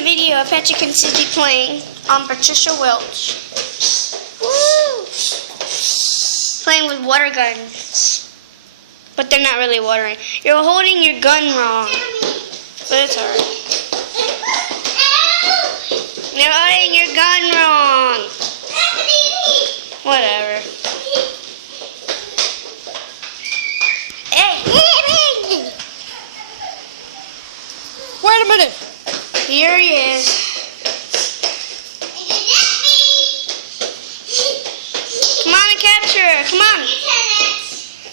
the video of Patrick and Suzzy playing on Patricia Welch. Woo! Playing with water guns. But they're not really watering. You're holding your gun wrong. But it's alright. You're holding your gun wrong. Whatever. Hey! Wait a minute. Here he is. Come on and capture her. Come on.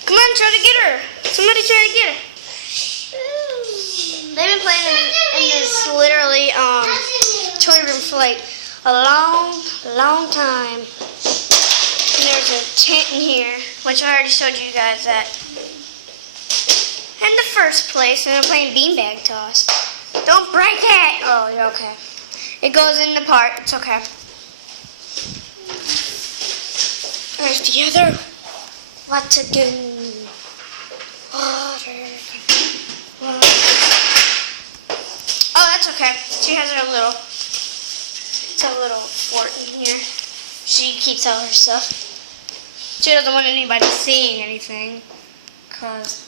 Come on, try to get her. Somebody try to get her. They've been playing in this literally toy room for like a long time. And there's a tent in here, which I already showed you guys that. In the first place, and I'm playing beanbag toss. Don't break it! Oh, you're okay. It goes in the part. It's okay. Guys, together. What to do? Water. Oh, that's okay. She has her little. It's a little fort in here. She keeps all her stuff. She doesn't want anybody seeing anything, cause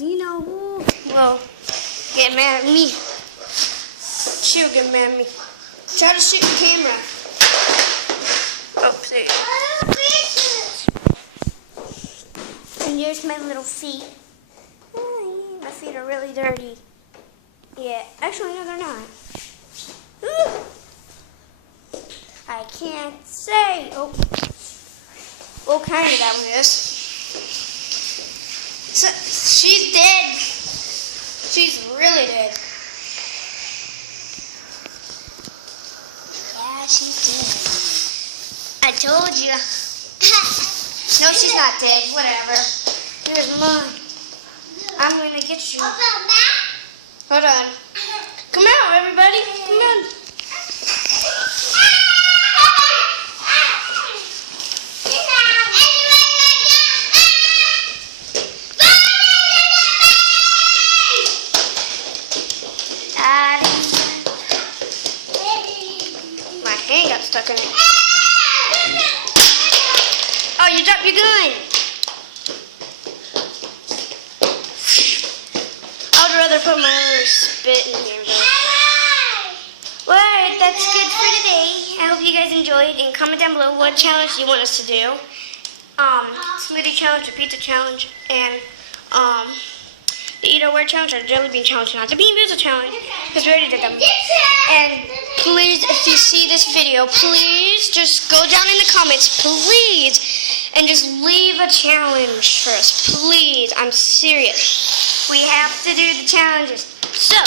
you know who will get mad at me. She'll get mad at me. Try to shoot the camera. Oopsie. And here's my little feet. My feet are really dirty. Yeah, actually, no, they're not. Ooh. I can't say. Oh, what kind of that one is? So, she's dead. She's really dead. Yeah, she's dead. I told you. No, she's not dead. Whatever. Here's mine. I'm gonna get you. Hold on. Come out, everybody. Come on. My hand got stuck in it. Oh, you dropped your gun. I'd rather put my other spit in here, though. Well, that's good for today. I hope you guys enjoyed, and comment down below what challenge you want us to do. Smoothie challenge, a pizza challenge, and the eat or wear challenge, or jelly bean challenge, not the bean boozle challenge, because we already did them. And please, if you see this video, please just go down in the comments, please, and just leave a challenge for us, please. I'm serious. We have to do the challenges. So,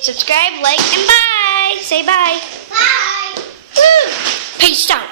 subscribe, like, and bye. Say bye. Bye. Woo. Peace out.